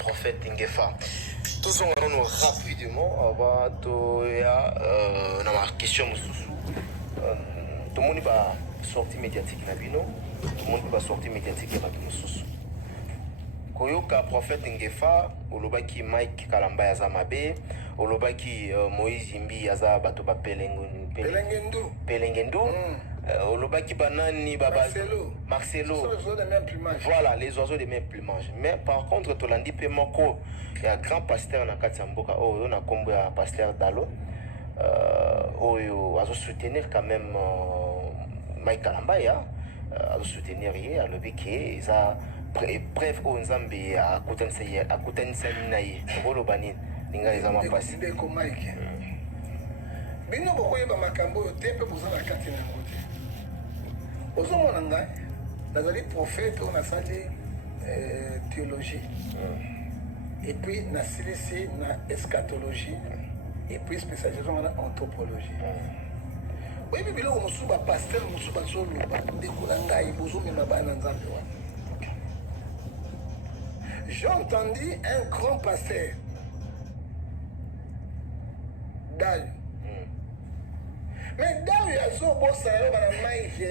prophète Ngefa. Tous on nous rapidement avant de dans ma question tout le monde va sortir médiatique na bino, tout le monde va sortir médiatique na bino. Koyoka prophète Ngefa, olobaki Mike Kalamba yaza mabe, olobaki Moïse Imbi yaza bato ba Pelengendo. Olobaki banani baba Marcelo. Voilà, les oiseaux des mêmes plumages. Mais par contre, Tolandi Pemoko, il y a un grand pasteur na Katsambouka, oh, on a combo un pasteur Dalo, oh, à soutenir quand même Mike Kalamba, à soutenir hier, le béquet, ça. Bref, on Zambie à Koutensenaï, Rolobani, Ninga les amants passés. Bino bokoye ba makambo yo te pe bozala kati na ngote. Ozomona ngai nazali prophète on a sali théologie. Et puis na silisi na eschatologie et puis spécialisation en anthropologie. Oui mais biloko musuba pasteur musuba solo ba ndekula ngai bozomema bana nzambe wa. J'ai entendu un grand pasteur Dal. Mais dans le zoo,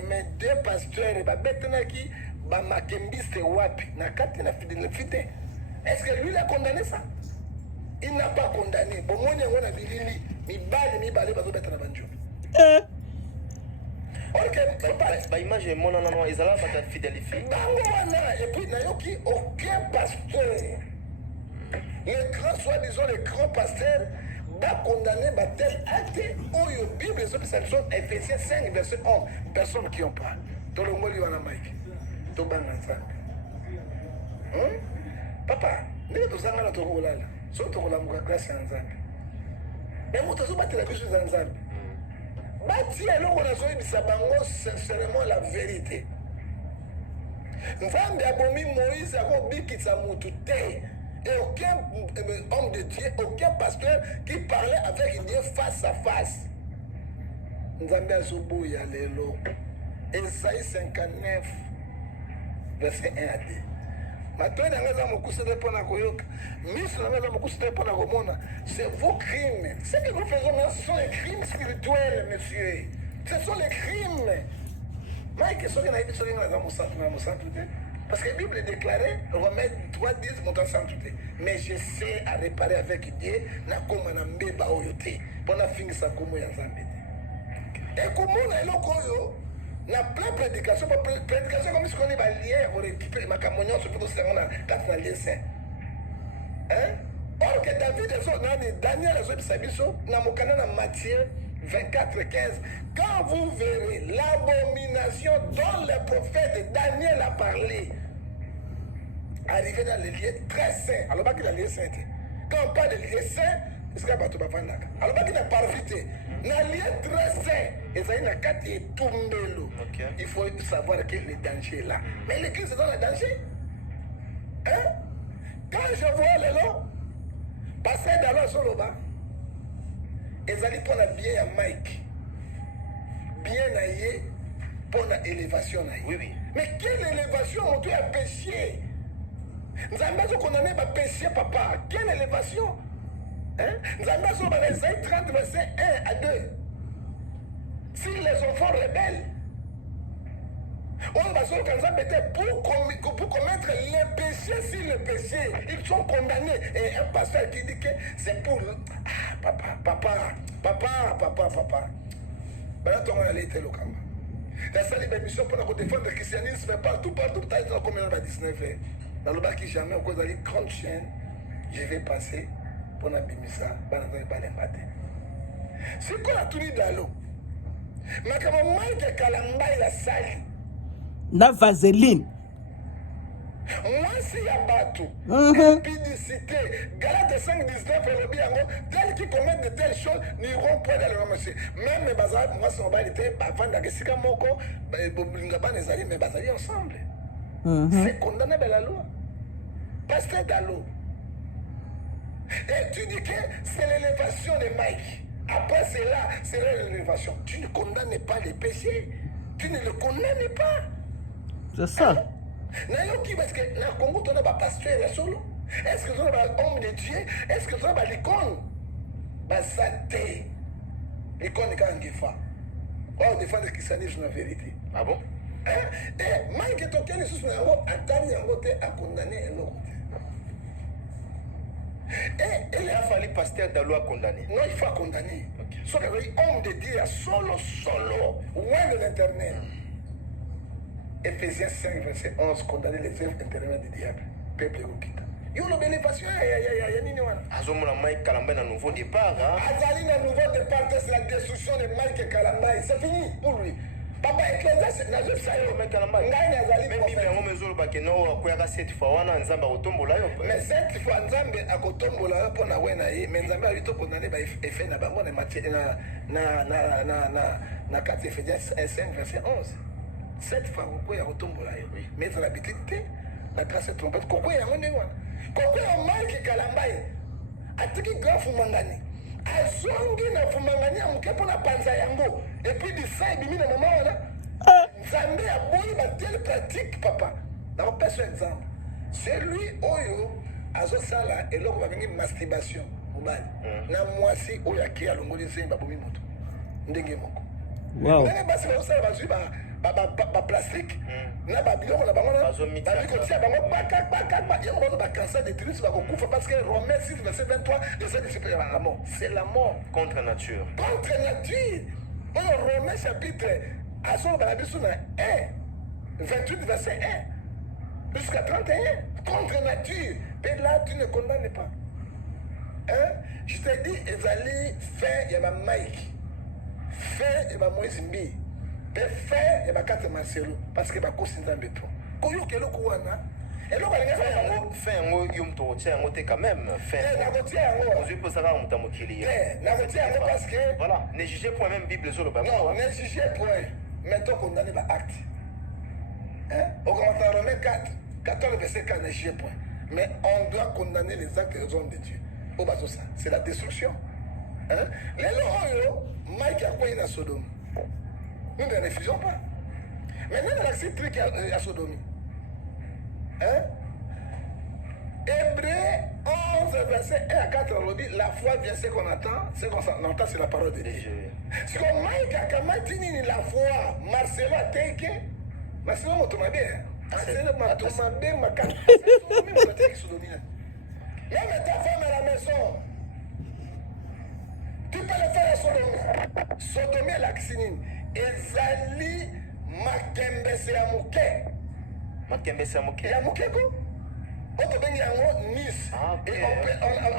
mais deux pasteurs, qui wapi, est-ce que lui l'a condamné ça? Il n'a pas condamné. Bon, moi, on a bilili, mi balé, Ok, image mon non, ils allaient pas fidélifier. Et puis, il n'y a aucun pasteur. Les grands, soi-disant, les grands pasteurs, va condamner tel acte où la Bible est Ephésiens 5, verset 11. Personne qui en parle. Tout le monde est en Amérique. Tout le monde est en Papa, nous sommes en train de faire ça. Nous sommes en train de faire ça. Mais nous sommes en train de faire ça. Sincèrement la vérité. Nzambe abomi Moïse akobikisa mutu te. Et aucun homme de Dieu, aucun pasteur qui parlait avec Dieu face à face. Nzambe azoboya lelo. Esaïe 59, verset 1 à 2. Maintenant, c'est vos crimes. Ce que nous faisons maintenant, ce sont les crimes spirituels, monsieur. Ce sont les crimes. Parce que la Bible est déclarée, Romains 3, 10, montant sans tout. Mais je sais à réparer avec Dieu, na comme na mbeba oyote. Pour na finir ça comme yanzambe. Et comme on a l'okoyo, na plein prédication, prédication comme si on est lié, on récupère ma camonion sur le sermon na 4 liens saint. Hein? Or que David Daniel a dit sabiso na mokana na Matthieu 24, 15. Quand vous verrez l'abomination dont le prophète Daniel a parlé, arriver dans les lieux très saints. Alors, qu'il y a les lieux saints. Quand on parle de lieux saints, c'est ce qu'on va faire. Alors, qu'il y a parfité. Dans les lieux très saints, il y a 4 et tombelo. Il faut savoir quel est le danger là. Mais l'église, c'est dans le danger. Hein? Quand je vois les lots, passer dans l'eau sur le bas, ils allaient pour la bien à Mike. Bien aillé pour l'élévation. Oui, oui. Mais quelle élévation on doit pécher? Nous avons condamné par péché, papa. Quelle élévation? Nous avons condamné Isaïe 30, verset 1 à 2. Si les enfants rebelles, on va se pour commettre les péchés, si les péchés, ils sont condamnés. Et un pasteur qui dit que c'est pour. Ah, papa. Maintenant, on va aller au Kamba. La salle de mission pour défendre le christianisme partout, t'as été combien de 19 ans. Dans le bas qui jamais, au cause de la grande chaîne, je vais passer pour la bimisa, c'est quoi la tournée d'Allo? Ma maman de Kalamba et la salle. Na vaseline. Moi, si y a bateau, impudicité, Galate 5, 19, tel qui commettent de telles choses n'iront point dans le ramasser. Même mes bazars, moi, si on va être avant d'Agesika Moko, mais bazali ensemble. C'est condamnable à la loi. Pasteur Dalo. Et tu dis que c'est l'élévation de Mike. Après cela, c'est l'élévation. Tu ne condamnes pas les péchés. Tu ne le condamnes pas. C'est ça. Nayoki parce que na Congo on a pas pasteur solo. Est-ce que tu es homme de Dieu? Est-ce que tu es l'icône? Ça t'est. L'icône est quand même fa. On défend le christianisme, la vérité. Ah bon? Et Mike Token, il a condamné un autre. Et Il a fallu pasteur Dalo à condamner. non, il faut condamner. Sauf que homme de Dieu, solo, loin de l'internet. Ephésiens 5, verset 11, condamner les œuvres intérieures du diable. Peuple Rokita. Il y a une bénédiction, il y a une Azomona Mike Kalamba un nouveau départ. Azali, un nouveau départ, c'est la destruction de Mike Kalamba. C'est fini pour lui. Papa, Ecclésiaste, n'a jamais ça. Mike Kalamba. Même Bible en mesure que non, quoi, cette fois, on a un zamba au tombola. Mais cette fois, Nzambe a kotombola pour na wena ye, mais Nzambe a eu to condamné ba effet na bango na matière na 4 Ephésiens 5 verset 11. Cette fois ko ya kotombola yo. Mais dans l'habitude la grâce trompette ko ya ngone wana. Ko ya Mike Kalamba ye. Atiki grand fumangani. Azongi na fumangani amuke pona panza yango. Et puis du ça bimi na mama wana. Nzambe a boyi ba telle pratique papa. Na ko pesa exemple. C'est lui oyo azosala eloko babengi masturbation mobali na mwasi oyo akia longoli nzemba bomi moto ndenge moko wow ndenge basi bazosala bazwi ba plastique na babiloko na bango na bikotia bango baka yango bazo bacancer de trus bakokufa parce que Romains 6 verset 23 la mort c'est la mort Contre nature. contre nature oyo Romains chapitre azoloba na biso na 1 28 verset 1 jusqu'à 31, contre nature. Et là, tu ne condamnes pas. Hein? Je t'ai dit, Ezali, fait, il y a Mike. Fait, il y a Moïse Mbi. Et fait, il y a 4 Marcelo. Parce que il y a Kosin Zambeto. Koyo Kelo Kouana. Et là, il y a Fin ngo yum to tien ngo te quand même. Fin. On se pose ça on t'a mokili. parce que. Voilà, ne jugez point même Bible sur le bas. Non, ne jugez point. Maintenant, condamné par acte. Hein? Au commentaire Romains 4, 14 verset 4, ne jugez point. Mais on doit condamner les actes des hommes de Dieu. Au bas de ça, c'est la destruction. Hein? Les lois, Mike a quoi il a Sodome. Nous ne refusons pas. Maintenant, il y a ce truc à Sodome. Hein? Hébreu 11, verset 1 à 4, on dit la foi vient ce qu'on attend, ce qu'on entend, c'est la parole de Dieu. Ce que Mike a kamati la foi, Marcelo a teke, Marcelo Motomabe, Marcelo Motomabe, Makata, même ta femme à la maison, tu peux le faire à Sodomie. Sodomie à l'Axinine. Ezali Makembe c'est à Mouké. Makembe c'est à Mouké. Et à Mouké quoi? On peut venir en Nice. Et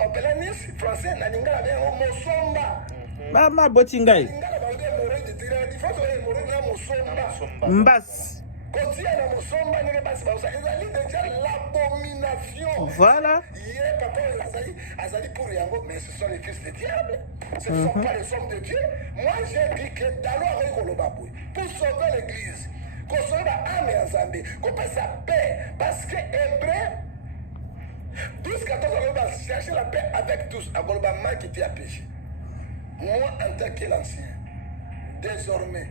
on peut la Nice, français, Naningala vient au Mosomba. Mama Botingai. Naningala va dire mourir de tirer. Il faut que mourir là Mosomba. Mbas. Quand il y a Mosomba, il n'y a pas ça. Ezali déjà l'abomination. Voilà. Hier, papa, Azali pour Yango, mais ce sont les fils du diable. Ce ne sont pas les hommes de Dieu. Moi, j'ai dit que Dalo a pour sauver l'église, qu'on sauve l'âme et ensemble, qu'on passe la paix. Parce que Hébreu 12, 14, on va chercher la paix avec tous. À Golbama qui était à péché. Moi, en tant que l'ancien, désormais,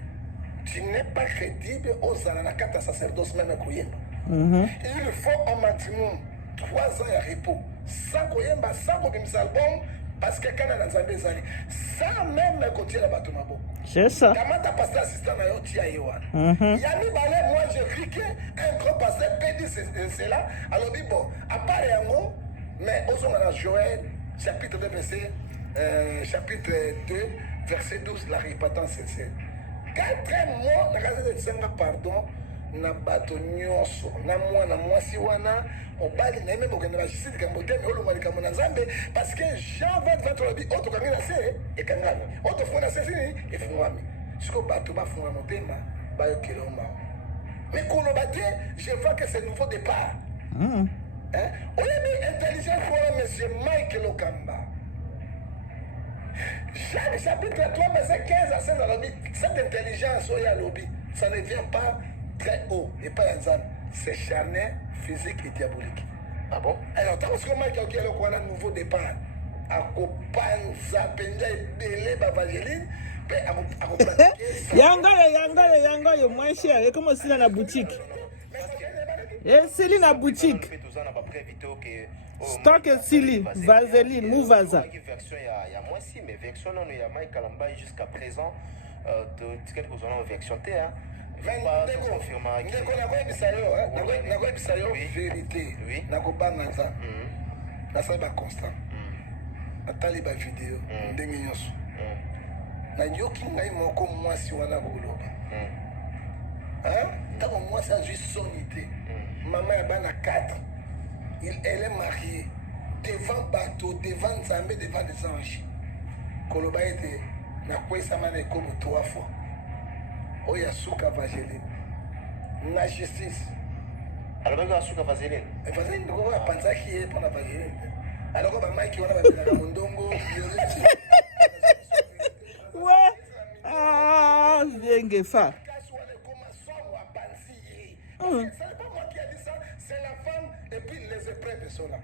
tu n'es pas crédible aux Ananakata sacerdoce même à Koyemba. Il faut un maximum 3 ans à repos. Sans Koyemba, sans Kobimisa album, parce que quand on a Zambé Zali, sans même côté la Batomabo. C'est ça. Comment t'as passé assistant à Yoti à Yohan? Yami Balé, moi j'ai cliqué, un grand pasteur peut dire c'est là. Alors, bon, à part Yango, mais osons à Joël, chapitre 2, verset, chapitre 2, verset 12, la repentance sincère. 4 mois, la raison de Tsenga, pardon, na bato nyonso, na mwasi wana, obali na même okende ba justice kambote mais olo mali kamona Nzambe parce que Jean 20 dit auto kangi na se e kangami auto fona se sini e fungwami siko bato ba funga motema ba yokelo ma mais kono baté je vois que c'est nouveau départ hein on est intelligent pour monsieur Mike Lokamba Jacques chapitre 3 verset 15 à 16 dans lobby cette intelligence oya lobby ça ne vient pas très haut et pas ensemble c'est charnel, physique et diabolique. Ah bon? Alors, tant que Mike a eu un nouveau départ, à Kopanza, Penda et Belé, Bavageline, Yangayo, moins cher. Et comment c'est dans la boutique? Et c'est dans la boutique. Stock et Silly, Vaseline, Mouvaza. Version il y a moi si mais version non il y a Mike Kalamba jusqu'à présent de quelque chose en version T hein. nakoyebisa yo vérité nakobanga nza nasali baconstant natali bavideo ndenge nyonso nayoki ngai moko mwasi wana koloba ntango mwasi azwi soni te mama ya bana 4 elle est mariée devant bateau devant nzambe devant des anges koloba ete nakwesama na ekomo 3 fois oyo asuka vaseline na justice alobaki asuka vaseline vaseline ndoko apanzaki ye mpona vaseline aloko bamaiki wana babelaka mondongo Ouais. Ah, Viengefa. C'est pas moi qui a dit ça, c'est la femme et puis les épreuves sont là.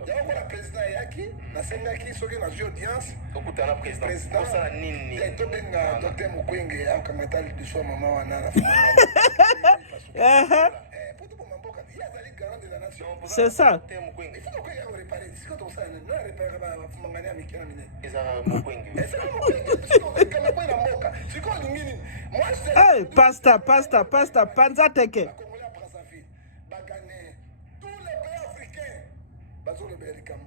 Il y a encore la présidente Yaki, la Sénaki, ceux qui ont eu audience. okutana président osala nini Il y a tout un docteur Mukwenge, un kamatal du soir, maman, wana. C'est ça. Il faut que vous réparez. Si vous avez réparé, vous m'avez mis Hey, pasta, panza teke. tous les pays africains,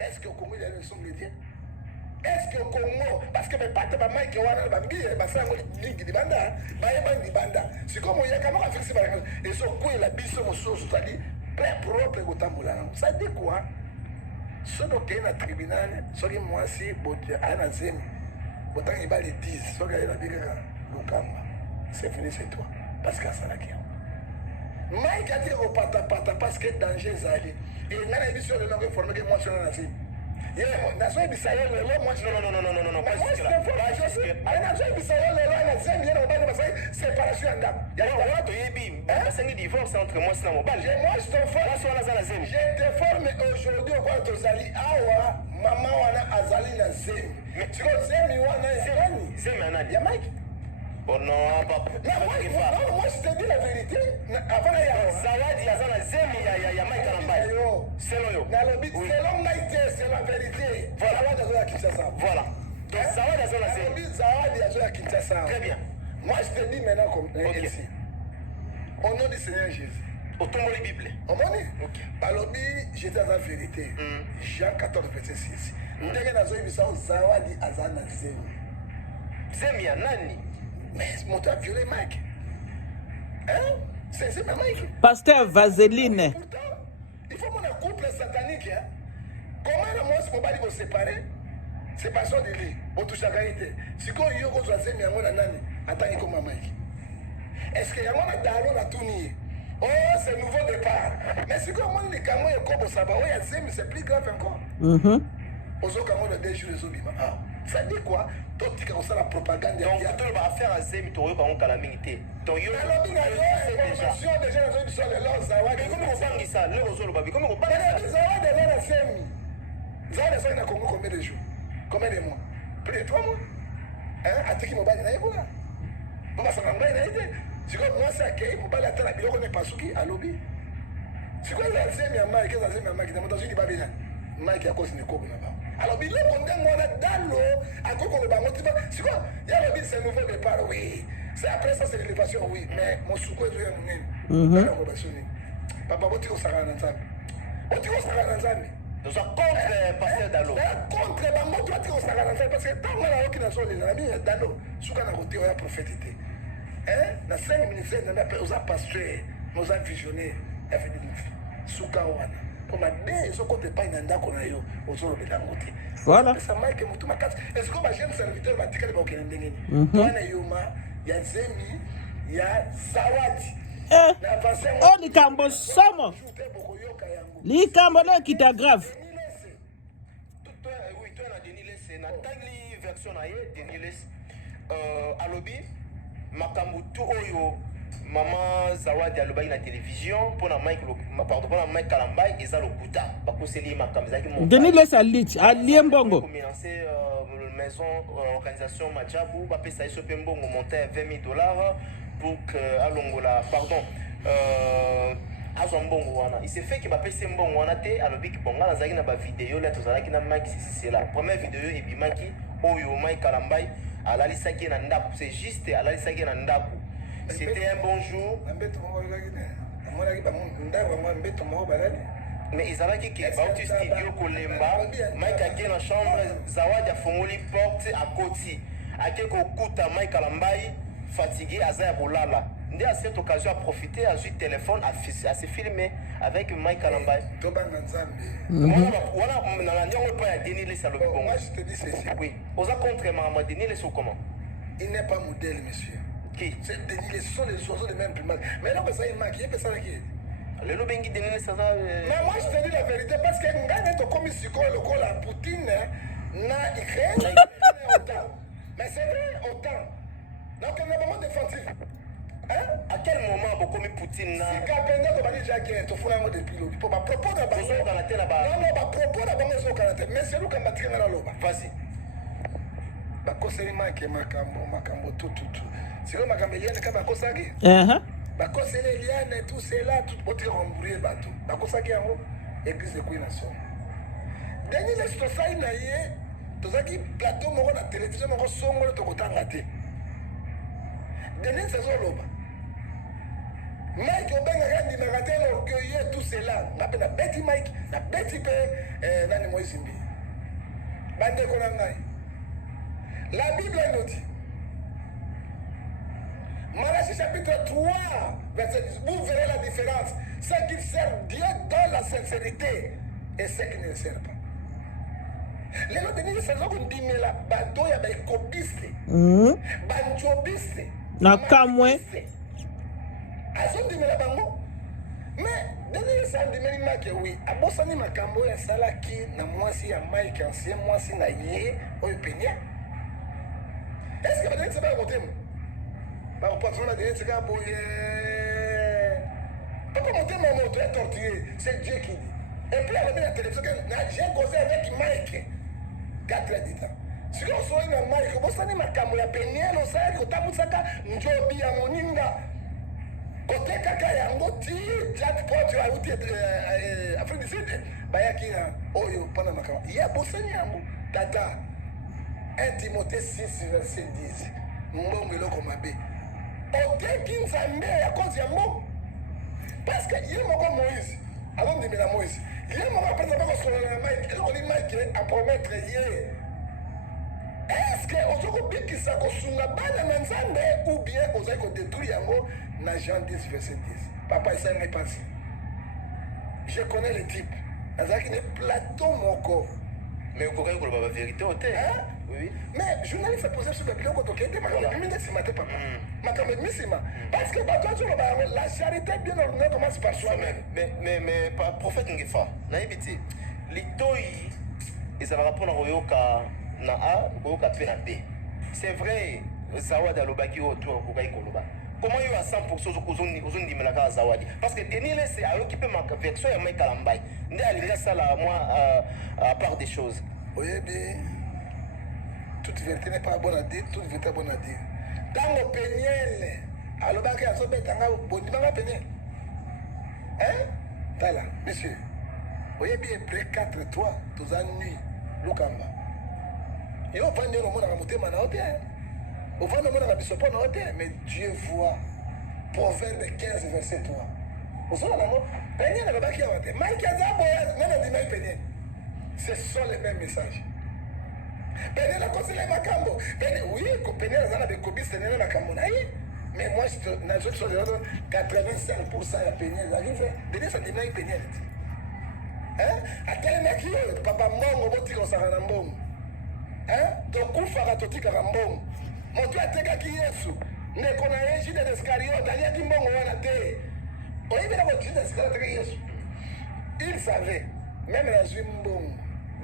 est-ce que au Congo, il y a une leçon de Dieu? Est-ce que au Congo, parce que mes pattes, ma main qui est là, bambi, ma frère, link di banda, ma banda. C'est comme il y a quand même à fixer par exemple. Et ce coup, il a bissé mon sauce, c'est-à-dire, très propre au tamboula. Ça dit quoi? Ce qui est dans le tribunal, ce qui est moi aussi, à Zemi, autant il va les 10, ce qui est là, c'est fini, c'est toi. Parce que ça l'a qui. Mike a dit au pata parce que danger zali. Et il y a une émission de langue formée que moi je n'en ai pas. Il y a une nation bisayole le moi non pas jusque là. La nation bisayole le là c'est bien on va dire séparation en dame. Il y a un autre yebi. C'est un divorce entre moi et mon bal. Moi je te forme. Je te forme aujourd'hui au quoi tozali awa mama wana azali na zemi. Tu vois zemi wana zemi anani. Ya Mike. Oh non, papa. Non, moi je te dis la vérité. Avant la Zawadi, Azana Zemi, il y a Mike Kalamba. Selon Mike, c'est la vérité. Voilà. Donc Zawadi, Azana Zemi. Zawadi, Azana Kinshasa. Très bien. Moi je te dis maintenant comme ici. Au nom du Seigneur Jésus. Au tombeau de la Bible. Au nom de Balobi, j'étais dans la vérité. Jean 14, verset 6. Nous devons Zawadi, Azana Zemi. Zemi, Nani. Mais mon tas violé Mike. Hein? C'est ma Mike. Pasteur Vaseline. Pourtant, il faut mon couple satanique. Hein? Comment moi si mon bali va séparer? C'est pas ça de lui. Au tout chacun était. Si quand il y a un choisi, mais on a nani. Attends, comme Mike. Est-ce qu'il y a un dalo la tournie? Oh, c'est nouveau départ. Mais si quand on dit que moi, il y a un sabbat, c'est plus grave encore. Aux autres, on a des jours de zobima. Ça dit quoi? Donc, tu as la propagande. Donc, tu vas faire un zémi, tu vas en calamité. Donc, il y a déjà les gens sont les leurs zawadi. Mais comment on parle ça? Les autres, comment on parle ça? Les zawadi, les leurs zémi. Zawadi, ça, il y a combien de jours? Combien de mois? Plus de 3 mois? Hein? Atiki mobile, il y a quoi? On va s'en rendre, il y a été. C'est comme moi, c'est accueilli, mobile, à la bilo, on n'est pas souki, à lobby. C'est quoi les zémi à Mike? Les zémi à Mike, dans une babine. Mike, à cause de quoi? Alors, il y a dans l'eau, à quoi qu'on le bat, c'est quoi? Il y a le but, c'est un nouveau départ, oui. C'est après ça, c'est l'élévation, oui. Mais mon soukou est toujours un papa, tu es au Sahara Nanzami. Tu es au Sahara Nanzami. Nous sommes contre Pasteur Dalo. Contre, maman, tu es au Sahara Nanzami. Parce que tant que là, qui n'a pas les amis, Dalo, soukou n'a côté, on a prophétité. Hein? Dans 5 minutes, on a pasteur, on a visionné, il a fait des soukou. Pour ma dé, ce côté pas une qu'on a eu aux autres de la moitié. Voilà. Ça m'a été mon tout ma carte. Est-ce que ma jeune serviteur va dire qu'elle va au Kennedy? Toi, Yoma, il y a Zemi, il y a Zawadi. Oh, les cambos sommes. Les cambos qui t'a grave. Oui, toi, on a Denis Less. Nathalie version aïe, Denis Less. Alobi, Makambutu Oyo. Maman Zawadi alobaki na télévision pour na Mike Kalamba eza lokuta bakoseli makamzaki mon Denis Less a liembongo pour financer maison organisation Majabu ba pesa iso pembongo monter $20,000 pour que alongola pardon azwa mbongo wana. Il se fait que bapesi mbongo wana te alobi ki bonga nazaki na ba vidéo là tozalaki na Mike c'est là. Première vidéo ebimaki oyo Mike Kalambai alalisaki na ndako. C'est juste alalisaki na ndako. C'était un bon jour. Mais ils allaient qui bauti studio kolemba Mike ake na chambre Zawadi afongoli porte à côté ake kokuta Mike Kalambai fatigué azaya bolala ndé à cette occasion a profité a eu téléphone à se filmer avec Mike Kalambai to banga nzambe voilà na la ndongo pas ya Denis Lesa le bon. Moi je te dis ceci, oui osa contre maman Denis Lesa comment il n'est pas modèle monsieur qui c'est Denis Lesa sont les oiseaux de même plumage mais non ça il manque il peut ça qui le lobengi Denis Lesa mais moi je te dis la vérité parce que ngane to comme siko le ko la Poutine na Ukraine mais c'est vrai autant donc on a moment défensif. Hein? À quel moment vous comme Poutine si Kapenda to bali jake to funa ngo depuis le pour ba propos na ba so dans la tête là-bas non ba propos na bango so kana mais c'est lu kamba tika na loba vas-y ba koseli make makambo tout si ko makambo yene ka ba kosaki ba koseli eliane tout cela tout botir embrouiller bateau ba kosaki yango église de Queen Nation Denis Lesa sai na ye tozaki plateau moko na télévision moko songolo to kotanga te Denis Lesa loba Mike obenga kandi makatelo orgueilleux tout cela ngape na beti Mike na beti pe nani Moïse Mbi bande kona ngai la Bible nous dit Malachie chapitre 3 verset 10 vous verrez la différence ce qui sert Dieu dans la sincérité et ce qui ne le sert pas lelo Denis Lesa ndimela bato ya ba ekobiste banjobiste na kamwe azondimela bango mais Denis Lesa ndimeli make oui abosani makambo ya salaki na mwasi ya Mike ancien mwasi na ye oyo penia est-ce que Denis Lesa ba motema ba patron na Denis Lesa boye papa motema moto est torturé c'est Dieu qui dit et puis à la télévision j'ai causé avec Mike 4 heures du temps si on soit na Mike bosani makambo ya penia lo sa ko tamusaka njobi ya moninga côté kaka yango ti jackpot ya uti Afrique du Sud bayaki na oyo pana makama ya bosani yango tata 1 Timothée 6 verset 10 mbongo eloko mabe oteki nzambe ya kozi ya mbongo parce que ye moko Moïse alondimela Moïse ye moko apesa bakosolola na Mike eloko ni Mike apromettre ye est-ce que ozokobikisa kosunga bana na nzambe ou bien ozali kodétruire yango na Jean 10 verset 10 papa esali ngai pasi je connais le type azalaki ne plateau moko mais okokaki koloba ba vérité ote oui mais journaliste aposé sur biloko tokende makambo epimi nde nsima te papa makambo epimi nsima parce que bato azoloba yango la charité bien ordonnée commence par soi-même mais prophète Ngefa nayebi te litoi ezalaka mpona koyoka na A koyoka mpe na B c'est vrai Zawadi alobaki oyo to okokaki koloba comment yo à 100% ozondimela kaka Zawadi parce que Denis Lesa ayoki mpe ma version ya Mike Kalambai nde alingi asala moi à part des choses oyebi toute vérité n'est pas bonne à dire toute vérité est bonne à dire ntango Peniel alobaki azobetanga bondimanga Peniel hein tala monsieur oyebi Hébreu 4:3 toza nuit lukamba yo opandi omonaka motema na yo te ovanda omonaka biso mpo na yo te mais Dieu voit Proverbe 15 verset 3 ozona nango Peniel alobaki awa te Mike aza boya nani andimaki Peniel ce sont les mêmes messages Peniel akosela makambo oui Peniel aza na bekobisi nene makambo na ye mais moi nazoki so 85% ya Peniel ezalaki vrai Denis andimaki Peniel te atelemaki oyo papa mbongo botika osaka na mbongo tokufaka totikaka mbongo moto atekaki Yesu ndeko na ye Judas Iscariote aliaki mbongo wana te oyebi nako Judas Iscariote atekaki Yesu il savait même nazwi mbongo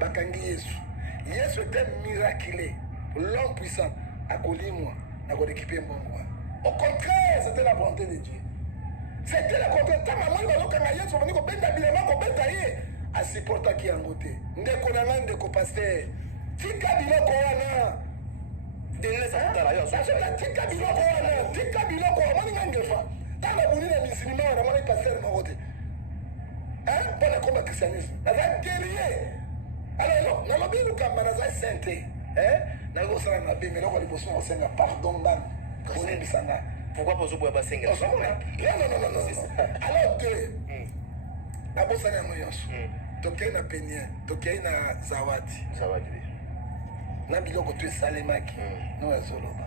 bakangi Yesu était miraculé l'homme puissant akolimwa nakorécupere mbongo wana au contraire c'était la volonté de Dieu c'était la contraire ta maman balokanga Yesu bani kobenda bilema kobenda ye asupportaki yango te ndeko na nga ndeko paster tika biloko wana tika biloko wana tika biloko omoni nga Ngefa ntango buni na misilima wana moni paster moko te Pour la combat christianisme. Naza guerrier. Alors non, nalobi lukamba naza sainté. Nago sala na be meloko liboso na senga pardon ndam. Kone bisanga. Pourquoi vous avez pas senga? Non. Alors deux. Abosana moyonso. Tokei na penien, tokei na zawadi. Zawadi. Na biloko tu salemaki. Non azoloba.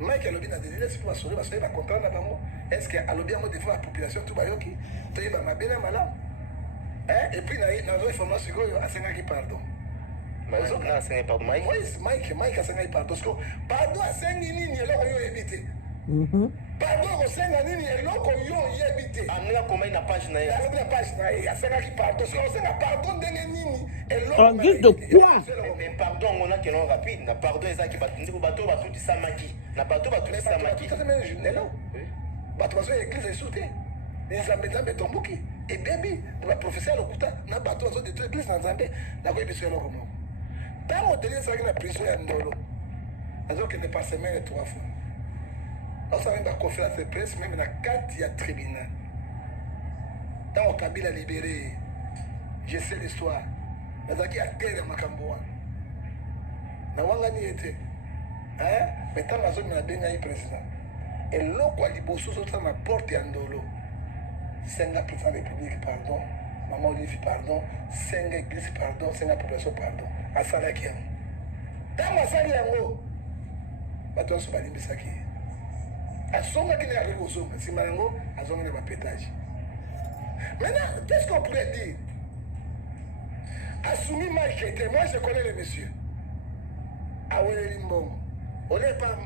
Mike alobi na délire c'est pour assurer parce que va comprendre na bango. Est-ce que alobi mo devant la population tout bayoki? To yeba mabena malamu. Et puis, dans l'information, il y a 5 pardon. Mike a 5 pardon. Parce que pardon a 5 lignes, il y a évité. Pardon a 5 lignes, il y a évité. Amener comment une page na il y a 5 pardon. Parce que 5 pardon de lignes. En guise de quoi? Mais pardon, on a qui est rapide. Na pardon, c'est ça qui va tenir au bateau, va tout samaki. Na bateau, va tout samaki. Tout ça, mais je n'ai là. Bateau, l'église est sautée. Les Zambé Tombuki. Et baby, la professeur Lokuta, n'a pas tout de toute l'église dans Zambé, n'a pas eu besoin de l'homme. Tant au délire, ça a prison à Ndolo. Alors qu'il n'est pas semaine 3 fois. Alors ça vient de conférence de presse, même dans 4 il y a tribunal. Tant au Kabila libéré, je sais l'histoire. Dans qui a terre à Makamboa. N'a pas été. Mais tant la zone n'a pas eu président. Et l'eau, liboso, ça m'a porté à Ndolo. 5 président de la République, pardon. Maman Olivier, pardon. 5 églises, pardon. 5 populations, pardon. À Salakiam. Dans ma salle, yango. Bateau sur Balimbi Saki. À son qui n'est arrivé au zoom. Si Malango, à son de ma pétage. Maintenant, qu'est-ce qu'on pourrait dire? Assumi Mike était. Moi, je connais le monsieur. Awele Limbongo. On n'est pas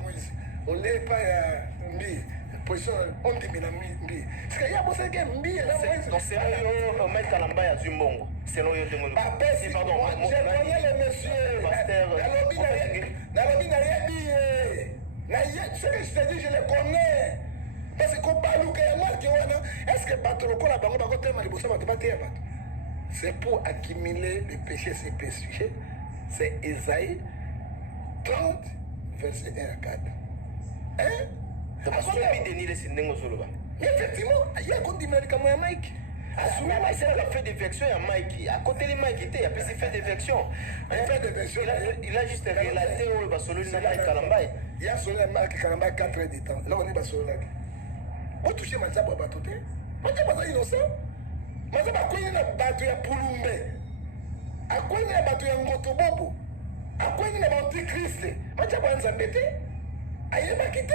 Moïse. On n'est pas Mbi. Position on dit mais Mbi. Parce qu'il y a beaucoup de Mbi. Donc c'est un Mike Kalamba à Zumbongo. C'est l'eau de pardon, je connais le monsieur. Nalobi n'a rien dit. Ce que je te dis, je le connais. Parce que quand Balouka est mort, est-ce que Batoloko la banque va tellement de c'est pour accumuler les péchés, ces péchés. C'est Esaïe 30, verset 1 à 4. Effectivement, il y a un médicament à Mike. Assumé, c'est la fait des versions à Mike. À côté de Mike, il a fait des versions. Il a juste relaté au Basolo de Mike Kalambay. Il y a sur le Mike Kalambay 4 heures de temps. Là, on est Basolo. Vous touchez ma diable à Batoté. Ma diable est innocent. Ma diable a connu la bateau à Pouloumbe. A connu la bateau à Ngotobobo. A connu la bateau à Christ. Ma diable a Nzambete. Aïe, m'a quitté.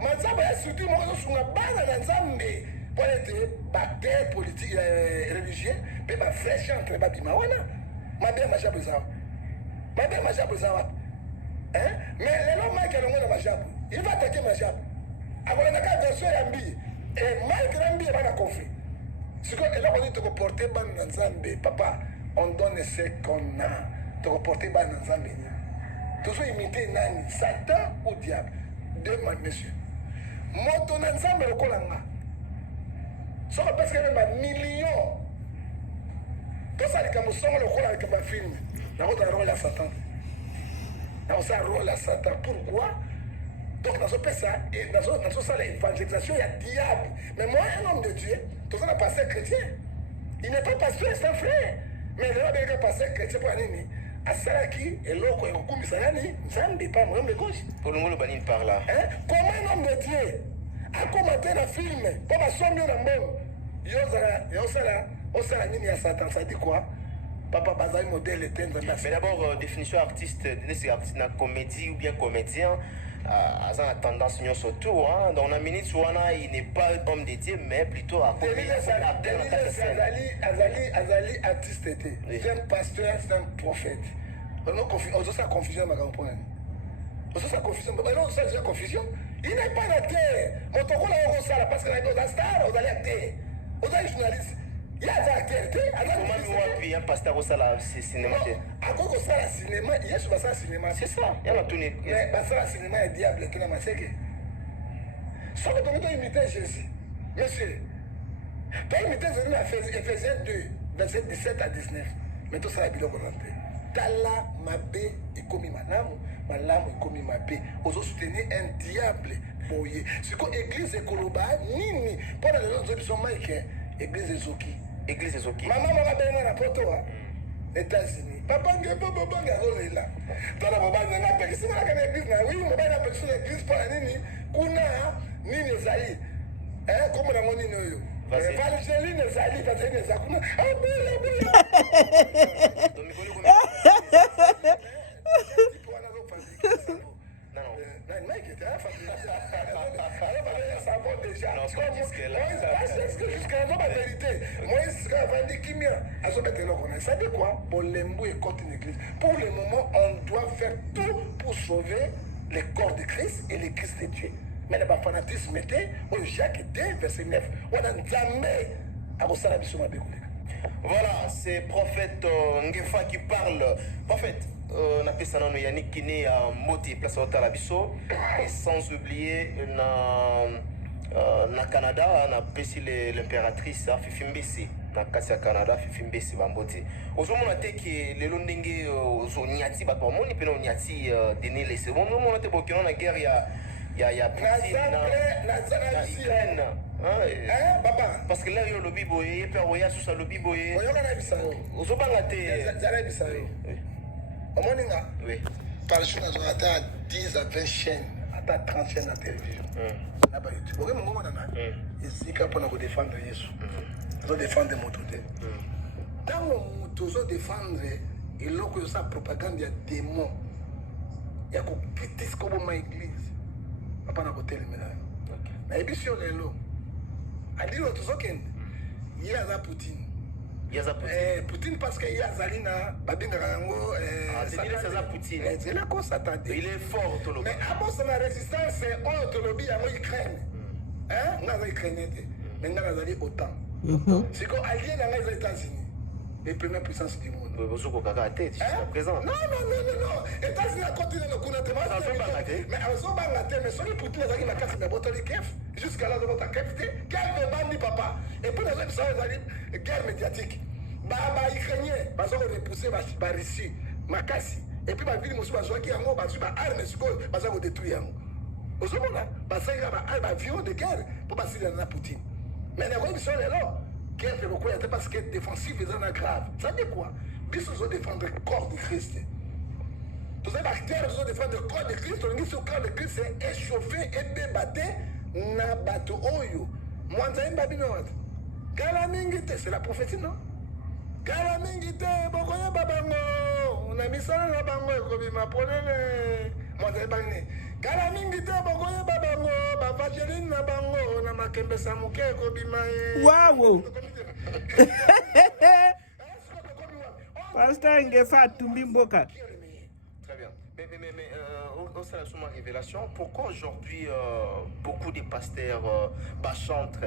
Ma diable a surtout moi sur la base à Nzambé. Pour être bataille politique religieux, mais ma fraîche entre les Babimawana. Ma bien, ma diable ça. Ma bien, ma diable ça. Mais l'homme qui a le mot de ma diable, il va attaquer ma diable. Avant la version Yambi, et malgré Yambi, il va la conflit. Ce que là, on dit te comporter ban Nzambe, papa, on donne ce qu'on a. Te comporter ban Nzambe. Toujours imiter Nani, Satan ou diable. Deux monsieur. Moto Nzambe le kolanga. Ça parce qu'il y a un million. Tout ça, c'est comme ça, le kolanga avec ma film. Là, on a un rôle à Satan. Là, on a un rôle à Satan. Pourquoi? Donc, dans ce pays, dans ce l'évangélisation, il y a diable. Mais moi, un homme de Dieu, tout ça, n'a pas pasteur chrétien. Il n'est pas pasteur, c'est un frère. Mais il n'a pas pasteur chrétien pour aller. À Saraki, et l'autre, il y a un Zambi, pas un homme de gauche. Pour le monde, il parle là. Comment un homme de Dieu a commenté un film, comme un son de l'amour, il y a un Satan, ça dit quoi? Papa Bazaï modèle était dans la. Mais d'abord, définition artiste, c'est artiste, comédie ou bien comédien. À la tendance surtout, dans la minute où il n'est pas homme de Dieu, mais plutôt à Azali artiste était. C'est un pasteur, c'est un prophète. On a sa confusion, ma campagne. On a sa confusion, mais non, ça c'est confusion. Il n'est pas la terre. Mon tour là, on sait parce que la star, on a la terre. On a les journalistes. Il y a des acteurs. Comment nous appuyons un pasteur au salon cinéma? À quoi qu'on sait le cinéma, il y a sur le cinéma. C'est ça, il y a tout. Mais le cinéma est diable qui n'a pas séqué. Sauf que tu as imité Jésus. Monsieur, tu as imité Jésus, Ephésiens 2, verset 17 à 19. Mais tout ça, c'est bien volonté. Tala mabe et komi malamu, malamu et komi mabe. Aux soutenir un diable boyé. C'est que l'église est coloba, nini. Pendant les autres options, Mike. église ezoki Église Ezoki. mama moko abenga na poto wa États-Unis babange akolela tala mobali nga apekisi nga na église na oui mobali apekisi na église mpo na nini kuna nini ezali kombo nango nini oyo Vaseline ezali Vaseline eza kuna Pour le moment, on doit faire tout pour sauver les corps de Christ et les Christ de Dieu. Mais le fanatisme était, Jacques 2, verset 9, on n'a jamais à Voilà, c'est prophète Ngefa qui parle. Prophète, on appelle ça Yannick qui est à Moti, place au Talabiso. Et sans oublier, na Canada, on a payé l'impératrice Fifi Mbesi. Na Kassia Canada, Fifi Mbesi Bambote. Aujourd'hui, on a dit que les Londonais, Nyati, Batouamoni, puis on Nyati, Denis Lessé. On a dit que la guerre, il y a Poutine, Ukraine. Papa. Parce que là, il y a le biboye, il y a le biboye. Vous oui. Par jour, on a 10 à 20 chaînes, à 30 chaînes à télévision. Là-bas, YouTube. Vous voyez, ici, quand on a défendre Jésus, on a défendre mon toté. Dans mon tozo défendre, il y a sa propagande, il y a des démons. Il y a qu'on critique comme ma église. Papa n'a pas terminé. Mais il y a sur les lots. A dire autre chose il y a la Poutine. Il y a la Poutine parce qu'il y a Zalina, Babinga Rango. C'est la Poutine. C'est là qu'on s'attendait. Il est fort, Tolobi. Mais avant, c'est la résistance, c'est Tolobi en Ukraine. Hein? On a Ukraine. Maintenant, on a autant. C'est qu'on allié dans les États-Unis, les premières puissances du monde. Vous avez présent. Non. États-Unis a continué le coup de mais elles ont bangaté, mais sur les Poutine, ils ont cassé la bouteille de Kiev. Jusqu'à là, ils ont capté. Quel bandi, papa. Et pour les autres, ils ont guerre médiatique. Bah, Ukrainiens, ils ont repoussé la Russie, Makassi. Et puis, ma ville, je suis qui a arme, ils ont détruit. Aux hommes, ils ont avion de guerre pour passer dans la Poutine. Mais les gens sont là. Kiev est beaucoup parce que défensif est grave. Ça dit quoi? Ils ont défendre le corps de Christ. Tous les bactéries ont défendre le corps de Christ. Le corps de Christ est échauffé et débatté. Na bato oyo. Moi, c'est la prophétie, non? Galamingite, bokoya babango. On a mis ça dans la bango et comme il m'a polé. Moi, j'ai pas né. Galamingite, bokoya babango. Bavajeline na bango. On a makembe samuke et kobimae. Waouh! Pasteur Ngefa Tumbimboka. Très bien. Mais au sein de la révélation, pourquoi aujourd'hui beaucoup de pasteurs chantent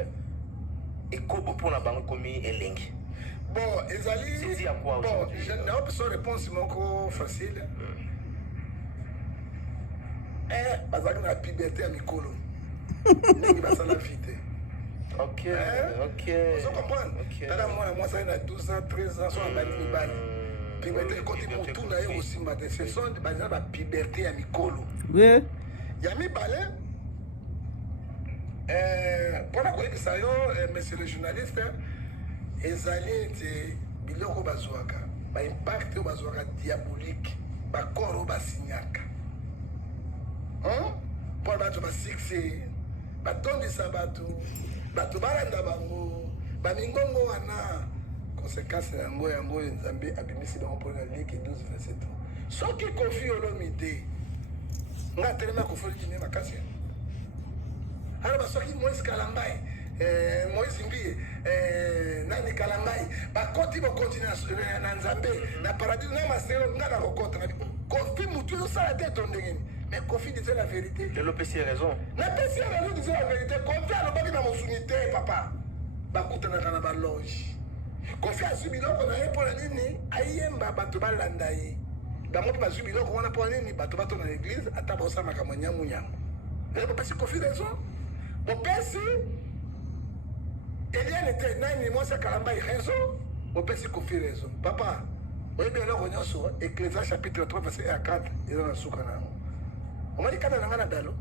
et comment pour la banque comme Eling? Bon, Ezali. C'est dit à quoi aujourd'hui? Je n'ai pas besoin de réponse facile. Parce que la puberté à Mikolo. Il va la vite. Ok. Vous comprenez? Moi, ça a 12 ans, 13 ans, sur la balle. Puberté, quand ils vont tout là aussi, ce sont la puberté à Mikolo. Oui. Il y a mis balai. Pendant que ça y est, monsieur le journaliste, Ezali était biloko bazouaka, ba impact bazouaka diabolique, ba koro basignaka. Pour bato ba sixé, ba tondi sabatu, bato baranda bango, ba mingongo wana. Conséquence yango Nzambe abimisi bango pour la Luc 12 verset 3. Soki kofi olomide, nga telema kofoli kine makasi. Alors soki Moïse Kalambai, Moïse Ngui, Nani Kalambai, bakoti bo continuer na Nzambe, na paradis na masero nga na kokota na kofi mutu yo sala tête ndengeni. Mais Kofi disait la vérité. Et l'OPC a raison. L'OPC a raison disait la vérité. Kofi a l'obaki na mosunité, papa. Bakuta na kana ba loge. Kofi a subi donc on a pour la nini, ayemba bato balanda yi. Ba mo ba subi donc on a pour la nini, bato bato na l'église, ata ba osama ka nyamu nyamu. Mais ba pesi Kofi raison. Bo pesi Eliane était nani moi c'est Kalamba raison. Bo pesi Kofi raison. Papa, oui bien là on y sur Ecclésiaste chapitre 3 verset 1 à 4, ils ont soukana. On m'a dit quand on a dalo.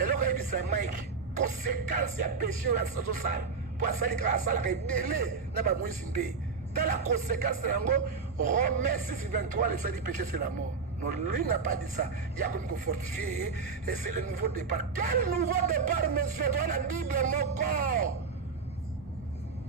Et là quand il dit ça Mike, conséquence ya péché la sale. pour asali ka asala ka belé na ba Moïse mbe. Dans la conséquence de l'ango, Romains 6:23, le du péché c'est la mort. Non, lui n'a pas dit ça. Il y a comme qu'on fortifié et c'est le nouveau départ. Quel nouveau départ, monsieur? Dans la Bible, mon corps.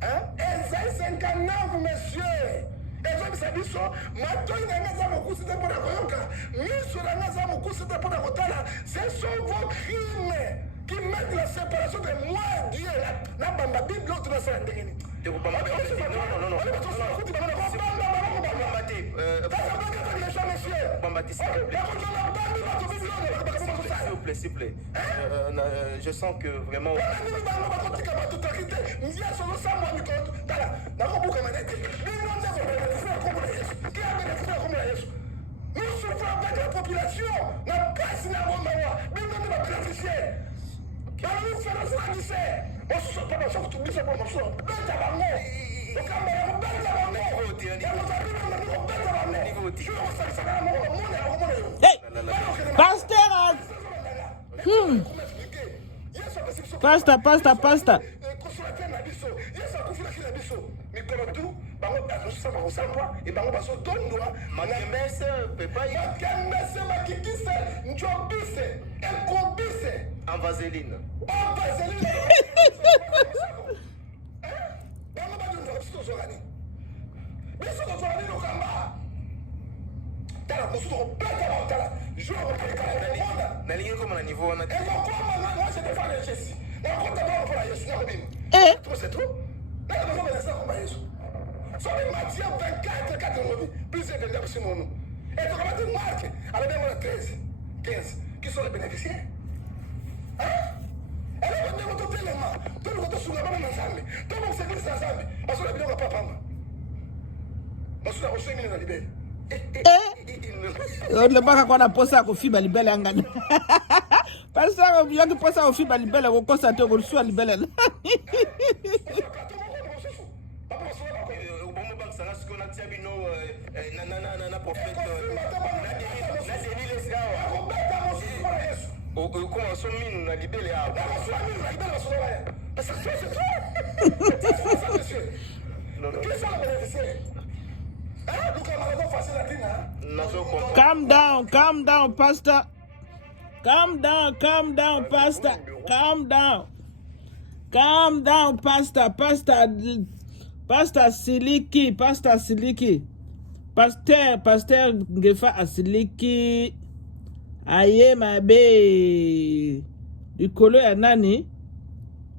Hein? Esaïe 59, monsieur. Ezo bisabiso, matoi na ngaza mokusi te pona koyoka. Miso na ngaza mokusi te pona kotala. Ce sont vos crimes qui mettent la séparation de moi et Dieu. Na bamba Bible l'autre na sa ndengeni. Non. S'il vous plaît. Je sens que vraiment. Nous souffrons avec la population. N'a pas si la bombe à nous va bénéficier. Nous faisons ça qui c'est. On se sent pas dans ce que tu dis, c'est pour nous. Bête à la mort. Au Cameroun, bête à la mort. Pasteur, pasteur. En vaseline. C'est trop. Sur les matières 24, 4 plusieurs candidats pour nous. Et donc, on va dire Marc, avec des 13, 15, qui sont les bénéficiaires. Hein? Elle est venue au côté de l'élément. Tout le côté sous la main ensemble. Tout le monde s'est glissé ensemble. Parce que la vidéo n'a pas pamba. Parce que la reçue est libérée. Le baka kwa na posa ko fiba libele angana. Pasa ko yangi posa ko fiba libele ko kosa te ko suwa libele. Calm down, pastor. Calm down, pastor. Calm down, pastor. Pastor Siliki. Pasteur Ngefa Asiliki. Aye mabe. Likolo ya nani?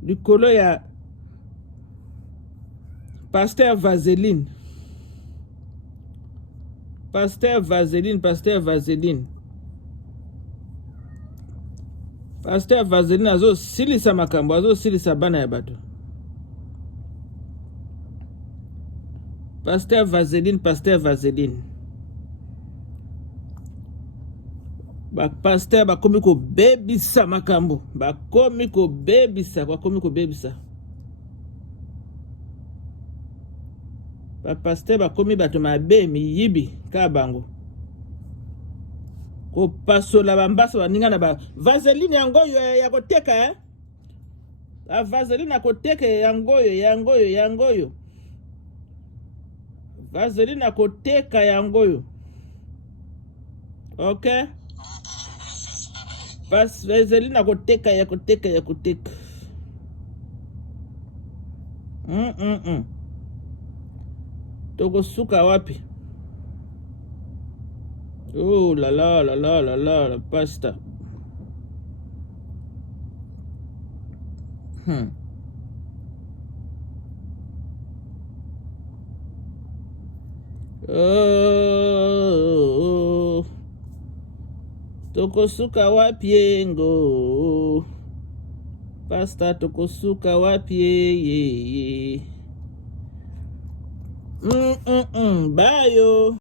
Likolo ya Pasteur Vaseline. Pasteur Vaseline. Pasteur Vaseline azo silisa makambo, azo silisa bana ya bato. Pasteur Vaseline. Ba pasteur bakomi ko bebisa makambo, bakomi ko bebisa. Ba pasteur bakomi bato mabe miyibi ka bango. Ko pasola bambasa baninga na ba Vaseline yango ya koteka eh? A Vaseline akoteka yangoyo. Vaseline akoteka yangoyo. Okay? Vaseline akoteka ya koteka. Toko suka wapi? Oh la la pasta. Oh, tokosuka wapi ngo? Pasta tokosuka wapi? Bayo.